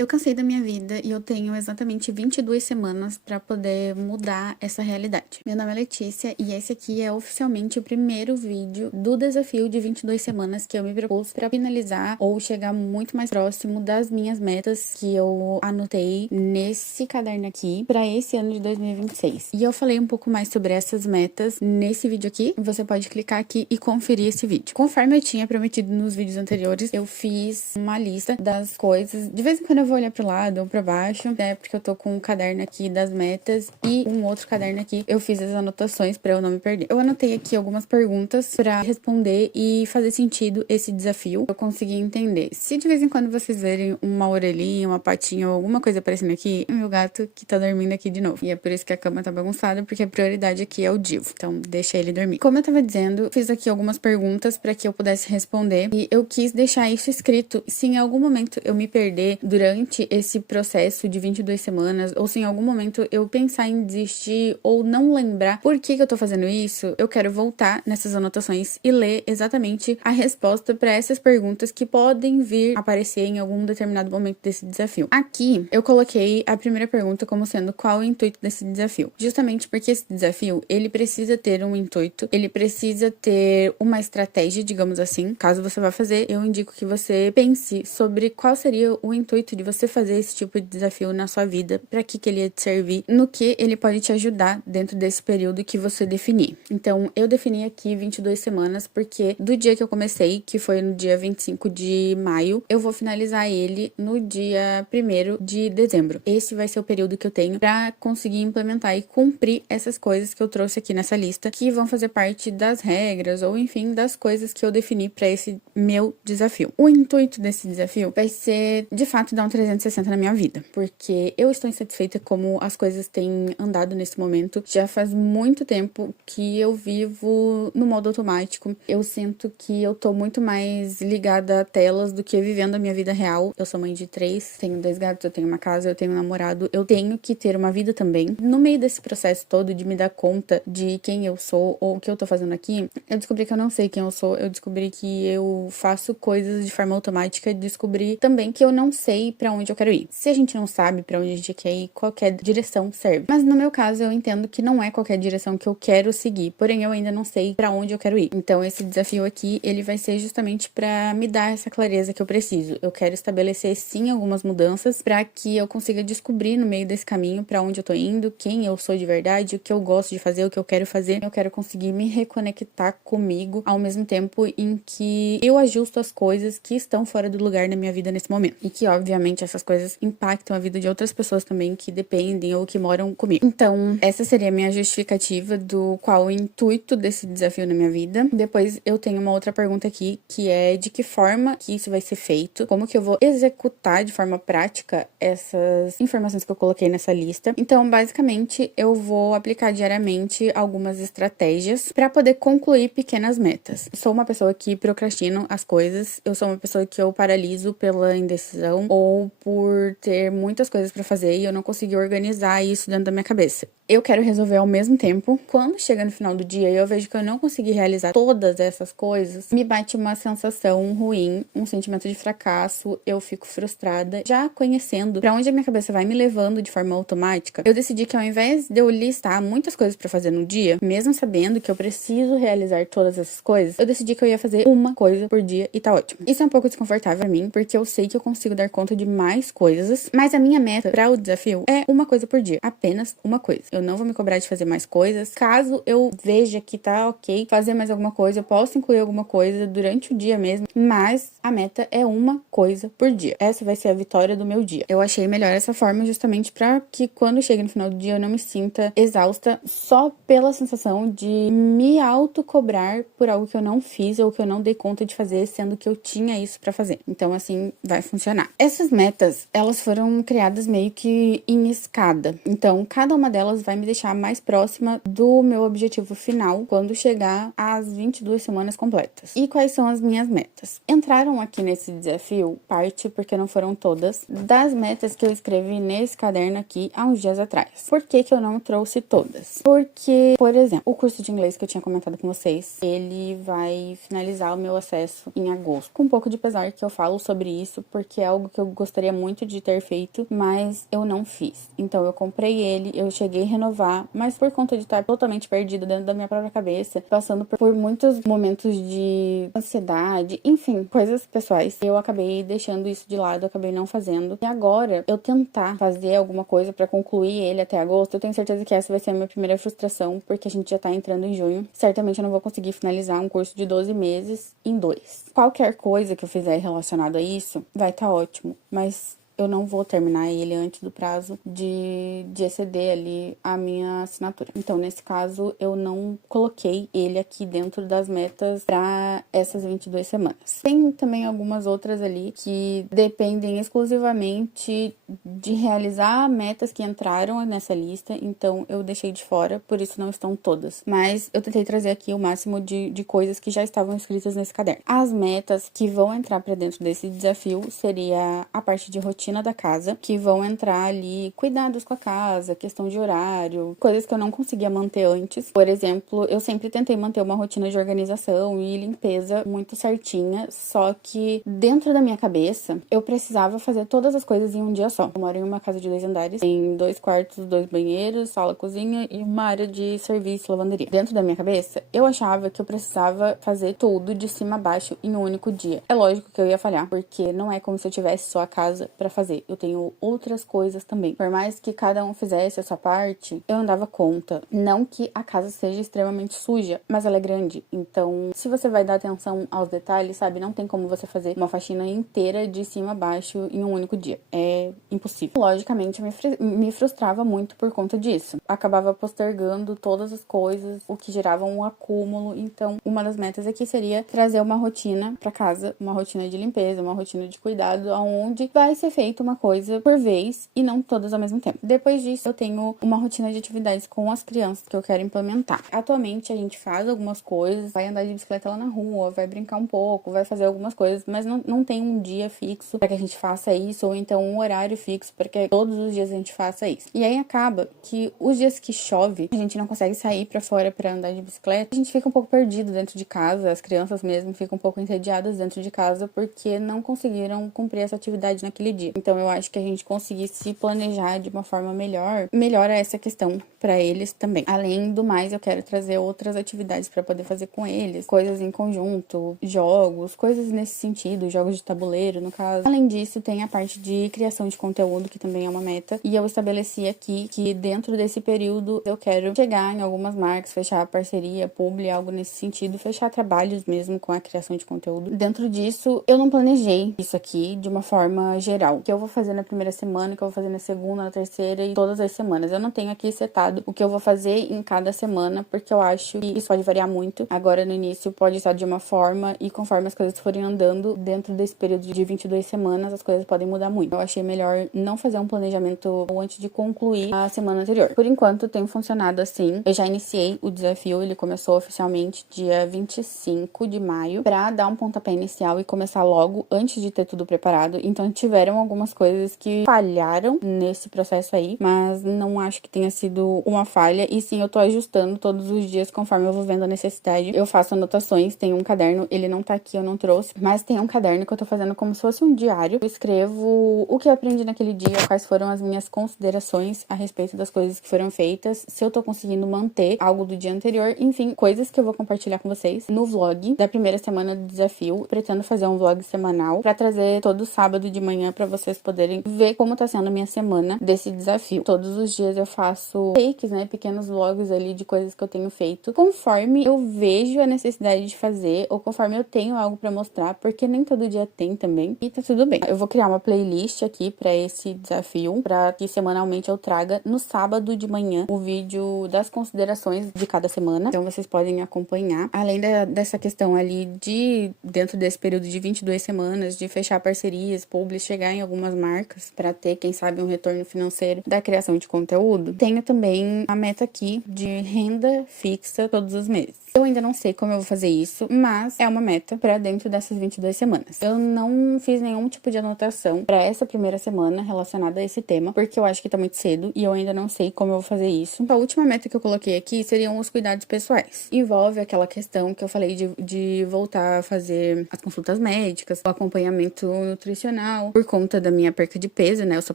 Eu cansei da minha vida e eu tenho exatamente 22 semanas para poder mudar essa realidade. Meu nome é Letícia e esse aqui é oficialmente o primeiro vídeo do desafio de 22 semanas que eu me propus para finalizar ou chegar muito mais próximo das minhas metas que eu anotei nesse caderno aqui para esse ano de 2026. E eu falei um pouco mais sobre essas metas nesse vídeo aqui. Você pode clicar aqui e conferir esse vídeo. Conforme eu tinha prometido nos vídeos anteriores, eu fiz uma lista das coisas. De vez em quando eu vou olhar pro lado ou pra baixo, né? Porque eu tô com um caderno aqui das metas e um outro caderno aqui. Eu fiz as anotações pra eu não me perder. Eu anotei aqui algumas perguntas pra responder e fazer sentido esse desafio. Eu consegui entender. Se de vez em quando vocês verem uma orelhinha, uma patinha ou alguma coisa aparecendo aqui, é o meu gato que tá dormindo aqui de novo. E é por isso que a cama tá bagunçada, porque a prioridade aqui é o Divo. Então, deixa ele dormir. Como eu tava dizendo, fiz aqui algumas perguntas pra que eu pudesse responder. E eu quis deixar isso escrito. Se em algum momento eu me perder durante esse processo de 22 semanas, ou se em algum momento eu pensar em desistir ou não lembrar por que eu tô fazendo isso, eu quero voltar nessas anotações e ler exatamente a resposta para essas perguntas que podem vir aparecer em algum determinado momento desse desafio. Aqui eu coloquei a primeira pergunta como sendo qual o intuito desse desafio. Justamente porque esse desafio, ele precisa ter um intuito, ele precisa ter uma estratégia, digamos assim. Caso você vá fazer, eu indico que você pense sobre qual seria o intuito de você fazer esse tipo de desafio na sua vida, para que ele ia te servir, no que ele pode te ajudar dentro desse período que você definir. Então, eu defini aqui 22 semanas, porque do dia que eu comecei, que foi no dia 25 de maio, eu vou finalizar ele no dia 1º de dezembro. Esse vai ser o período que eu tenho para conseguir implementar e cumprir essas coisas que eu trouxe aqui nessa lista, que vão fazer parte das regras, ou enfim, das coisas que eu defini para esse meu desafio. O intuito desse desafio vai ser, de fato, dar um 360 na minha vida, porque eu estou insatisfeita como as coisas têm andado nesse momento. Já faz muito tempo que eu vivo no modo automático. Eu sinto que eu tô muito mais ligada a telas do que vivendo a minha vida real. Eu sou mãe de 3, tenho 2 gatos, eu tenho uma casa, eu tenho um namorado, eu tenho que ter uma vida também. No meio desse processo todo de me dar conta de quem eu sou ou o que eu tô fazendo aqui, eu descobri que eu não sei quem eu sou, eu descobri que eu faço coisas de forma automática, descobri também que eu não sei pra onde eu quero ir. Se a gente não sabe pra onde a gente quer ir, qualquer direção serve. Mas no meu caso, eu entendo que não é qualquer direção que eu quero seguir, porém eu ainda não sei pra onde eu quero ir. Então esse desafio aqui, ele vai ser justamente pra me dar essa clareza que eu preciso. Eu quero estabelecer sim algumas mudanças pra que eu consiga descobrir no meio desse caminho pra onde eu tô indo, quem eu sou de verdade, o que eu gosto de fazer, o que eu quero fazer. Eu quero conseguir me reconectar comigo ao mesmo tempo em que eu ajusto as coisas que estão fora do lugar na minha vida nesse momento. E que, obviamente, essas coisas impactam a vida de outras pessoas também que dependem ou que moram comigo. Então, essa seria a minha justificativa do qual o intuito desse desafio na minha vida. Depois, eu tenho uma outra pergunta aqui, que é de que forma que isso vai ser feito, como que eu vou executar de forma prática essas informações que eu coloquei nessa lista. Então, basicamente, eu vou aplicar diariamente algumas estratégias para poder concluir pequenas metas. Sou uma pessoa que procrastino as coisas, eu sou uma pessoa que eu paraliso pela indecisão ou por ter muitas coisas para fazer e eu não consegui organizar isso dentro da minha cabeça. Eu quero resolver ao mesmo tempo. Quando chega no final do dia e eu vejo que eu não consegui realizar todas essas coisas, me bate uma sensação ruim, um sentimento de fracasso, eu fico frustrada. Já conhecendo pra onde a minha cabeça vai me levando de forma automática, eu decidi que ao invés de eu listar muitas coisas pra fazer no dia, mesmo sabendo que eu preciso realizar todas essas coisas, eu decidi que eu ia fazer uma coisa por dia e tá ótimo. Isso é um pouco desconfortável pra mim, porque eu sei que eu consigo dar conta de mais coisas, mas a minha meta pra o desafio é uma coisa por dia, apenas uma coisa. Eu não vou me cobrar de fazer mais coisas. Caso eu veja que tá ok fazer mais alguma coisa, eu posso incluir alguma coisa durante o dia mesmo, mas a meta é uma coisa por dia. Essa vai ser a vitória do meu dia. Eu achei melhor essa forma justamente pra que quando chegue no final do dia eu não me sinta exausta só pela sensação de me auto-cobrar por algo que eu não fiz ou que eu não dei conta de fazer, sendo que eu tinha isso pra fazer. Então, assim, vai funcionar. Essas metas, elas foram criadas meio que em escada. Então, cada uma delas vai me deixar mais próxima do meu objetivo final quando chegar às 22 semanas completas. E quais são as minhas metas? Entraram aqui nesse desafio, parte porque não foram todas, das metas que eu escrevi nesse caderno aqui há uns dias atrás. Por que que eu não trouxe todas? Porque, por exemplo, o curso de inglês que eu tinha comentado com vocês, ele vai finalizar o meu acesso em agosto. Com um pouco de pesar que eu falo sobre isso, porque é algo que eu gostaria muito de ter feito, mas eu não fiz. Então eu comprei ele, eu cheguei a renovar, mas por conta de estar totalmente perdida dentro da minha própria cabeça, passando por muitos momentos de ansiedade, enfim, coisas pessoais, eu acabei deixando isso de lado, acabei não fazendo. E agora, eu tentar fazer alguma coisa pra concluir ele até agosto, eu tenho certeza que essa vai ser a minha primeira frustração, porque a gente já tá entrando em junho. Certamente eu não vou conseguir finalizar um curso de 12 meses em 2. Qualquer coisa que eu fizer relacionado a isso, vai estar ótimo, mas eu não vou terminar ele antes do prazo de exceder ali a minha assinatura. Então, nesse caso, eu não coloquei ele aqui dentro das metas para essas 22 semanas. Tem também algumas outras ali que dependem exclusivamente de realizar metas que entraram nessa lista, então eu deixei de fora, por isso não estão todas. Mas eu tentei trazer aqui o máximo de coisas que já estavam escritas nesse caderno. As metas que vão entrar para dentro desse desafio seria a parte de rotina da casa, que vão entrar ali cuidados com a casa, questão de horário, coisas que eu não conseguia manter antes. Por exemplo, eu sempre tentei manter uma rotina de organização e limpeza muito certinha, só que dentro da minha cabeça, eu precisava fazer todas as coisas em um dia só. Eu moro em uma casa de 2 andares, tem 2 quartos, 2 banheiros, sala, cozinha e uma área de serviço, lavanderia. Dentro da minha cabeça, eu achava que eu precisava fazer tudo de cima a baixo em um único dia. É lógico que eu ia falhar, porque não é como se eu tivesse só a casa pra fazer. Eu tenho outras coisas também. Por mais que cada um fizesse a sua parte, eu não dava conta. Não que a casa seja extremamente suja, mas ela é grande. Então, se você vai dar atenção aos detalhes, sabe? Não tem como você fazer uma faxina inteira de cima a baixo em um único dia. É impossível. Logicamente, me frustrava muito por conta disso. Acabava postergando todas as coisas, o que gerava um acúmulo. Então, uma das metas aqui seria trazer uma rotina pra casa, uma rotina de limpeza, uma rotina de cuidado, onde vai ser feito uma coisa por vez e não todas ao mesmo tempo. Depois disso, eu tenho uma rotina de atividades com as crianças que eu quero implementar. Atualmente, a gente faz algumas coisas, vai andar de bicicleta lá na rua, vai brincar um pouco, vai fazer algumas coisas, mas não tem um dia fixo para que a gente faça isso, ou então um horário fixo para que todos os dias a gente faça isso. E aí acaba que os dias que chove, a gente não consegue sair para fora para andar de bicicleta, a gente fica um pouco perdido dentro de casa, as crianças mesmo ficam um pouco entediadas dentro de casa porque não conseguiram cumprir essa atividade naquele dia. Então eu acho que a gente conseguir se planejar de uma forma melhor, melhora essa questão para eles também. Além do mais, eu quero trazer outras atividades para poder fazer com eles, coisas em conjunto, jogos, coisas nesse sentido, jogos de tabuleiro, no caso. Além disso, tem a parte de criação de conteúdo, que também é uma meta, e eu estabeleci aqui que dentro desse período eu quero chegar em algumas marcas, fechar parceria, publi, algo nesse sentido, fechar trabalhos mesmo com a criação de conteúdo. Dentro disso, eu não planejei isso aqui de uma forma geral, o que eu vou fazer na primeira semana, o que eu vou fazer na segunda, na terceira e todas as semanas. Eu não tenho aqui setado o que eu vou fazer em cada semana, porque eu acho que isso pode variar muito. Agora, no início, pode estar de uma forma e conforme as coisas forem andando, dentro desse período de 22 semanas, as coisas podem mudar muito. Eu achei melhor não fazer um planejamento antes de concluir a semana anterior. Por enquanto, tem funcionado assim. Eu já iniciei o desafio, ele começou oficialmente dia 25 de maio, pra dar um pontapé inicial e começar logo, antes de ter tudo preparado. Então, tiveram algumas coisas que falharam nesse processo aí, mas não acho que tenha sido uma falha, e sim, eu tô ajustando todos os dias conforme eu vou vendo a necessidade. Eu faço anotações, tem um caderno, ele não tá aqui, eu não trouxe, mas tem um caderno que eu tô fazendo como se fosse um diário. Eu escrevo o que eu aprendi naquele dia, quais foram as minhas considerações a respeito das coisas que foram feitas, se eu tô conseguindo manter algo do dia anterior, enfim, coisas que eu vou compartilhar com vocês no vlog da primeira semana do desafio. Pretendo fazer um vlog semanal pra trazer todo sábado de manhã pra vocês poderem ver como tá sendo a minha semana desse desafio. Todos os dias eu faço takes, né, pequenos vlogs ali de coisas que eu tenho feito, conforme eu vejo a necessidade de fazer, ou conforme eu tenho algo pra mostrar, porque nem todo dia tem também, e tá tudo bem. Eu vou criar uma playlist aqui pra esse desafio, pra que semanalmente eu traga no sábado de manhã o vídeo das considerações de cada semana, então vocês podem acompanhar. Além dessa questão ali de, dentro desse período de 22 semanas, de fechar parcerias, publis, chegar em algumas marcas pra ter, quem sabe, um retorno financeiro da criação de conteúdo, tenho também a meta aqui de renda fixa todos os meses. Eu ainda não sei como eu vou fazer isso, mas é uma meta pra dentro dessas 22 semanas. Eu não fiz nenhum tipo de anotação pra essa primeira semana relacionada a esse tema, porque eu acho que tá muito cedo e eu ainda não sei como eu vou fazer isso. A última meta que eu coloquei aqui seriam os cuidados pessoais. Envolve aquela questão que eu falei de voltar a fazer as consultas médicas, o acompanhamento nutricional, por conta da minha perca de peso, né? Eu sou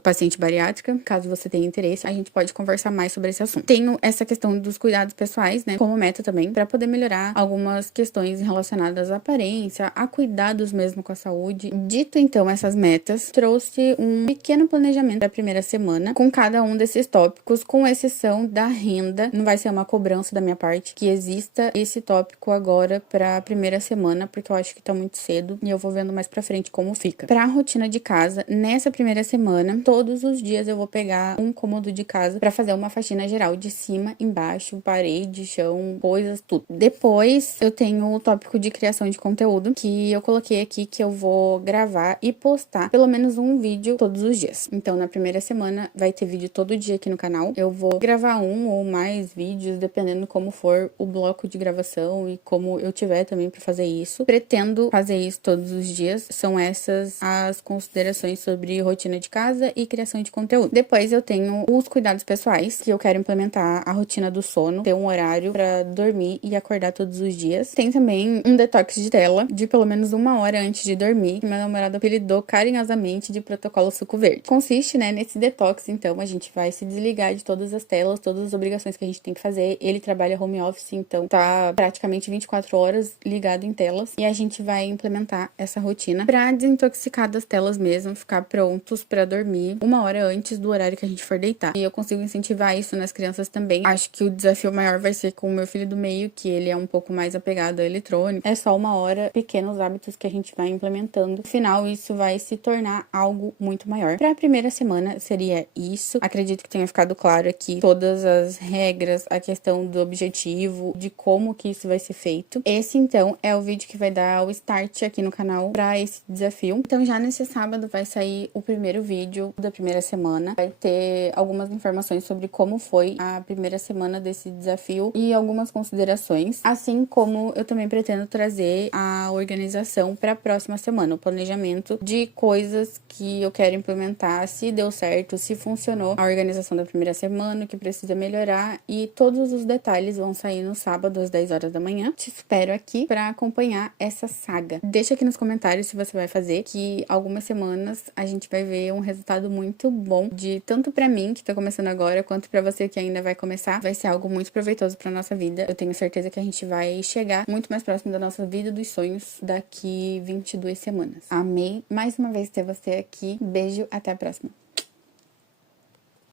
paciente bariátrica. Caso você tenha interesse, a gente pode conversar mais sobre esse assunto. Tenho essa questão dos cuidados pessoais, né, como meta também, pra poder melhorar algumas questões relacionadas à aparência, a cuidados mesmo com a saúde. Dito então essas metas, trouxe um pequeno planejamento da primeira semana com cada um desses tópicos, com exceção da renda. Não vai ser uma cobrança da minha parte que exista esse tópico agora pra primeira semana, porque eu acho que tá muito cedo e eu vou vendo mais pra frente como fica. Pra rotina de casa, nessa primeira semana, todos os dias eu vou pegar um cômodo de casa pra fazer uma faxina geral de cima, embaixo, parede, chão, coisas, tudo. Depois eu tenho o tópico de criação de conteúdo, que eu coloquei aqui que eu vou gravar e postar pelo menos um vídeo todos os dias. Então na primeira semana vai ter vídeo todo dia aqui no canal. Eu vou gravar um ou mais vídeos, dependendo como for o bloco de gravação e como eu tiver também pra fazer isso. Pretendo fazer isso todos os dias. São essas as considerações sobre rotina de casa e criação de conteúdo. Depois eu tenho os cuidados pessoais, que eu quero implementar a rotina do sono, ter um horário pra dormir e acordar todos os dias. Tem também um detox de tela, de pelo menos 1 hora antes de dormir, que meu namorado apelidou carinhosamente de protocolo suco verde. Consiste, né, nesse detox, então, a gente vai se desligar de todas as telas, todas as obrigações que a gente tem que fazer. Ele trabalha home office, então tá praticamente 24 horas ligado em telas, e a gente vai implementar essa rotina pra desintoxicar das telas mesmo, ficar prontos pra dormir 1 hora antes do horário que a gente for deitar. E eu consigo incentivar isso nas crianças também. Acho que o desafio maior vai ser com o meu filho do meio, que ele é um pouco mais apegado ao eletrônico. É só 1 hora, pequenos hábitos que a gente vai implementando. No final, isso vai se tornar algo muito maior. Pra primeira semana, seria isso. Acredito que tenha ficado claro aqui todas as regras, a questão do objetivo, de como que isso vai ser feito. Esse, então, é o vídeo que vai dar o start aqui no canal pra esse desafio. Então, já nesse sábado vai sair o primeiro vídeo da primeira semana. Vai ter algumas informações sobre como foi a primeira semana desse desafio e algumas considerações, assim como eu também pretendo trazer a organização para a próxima semana, o planejamento de coisas que eu quero implementar, se deu certo, se funcionou, a organização da primeira semana, o que precisa melhorar, e todos os detalhes vão sair no sábado às 10 horas da manhã. Te espero aqui para acompanhar essa saga. Deixa aqui nos comentários se você vai fazer, que algumas semanas a gente vai ver um resultado muito bom, de tanto para mim que tá começando agora, quanto para você que ainda vai começar. Vai ser algo muito proveitoso para nossa vida. Eu tenho certeza que a gente vai chegar muito mais próximo da nossa vida dos sonhos daqui 22 semanas. Amei mais uma vez ter você aqui. Beijo, até a próxima.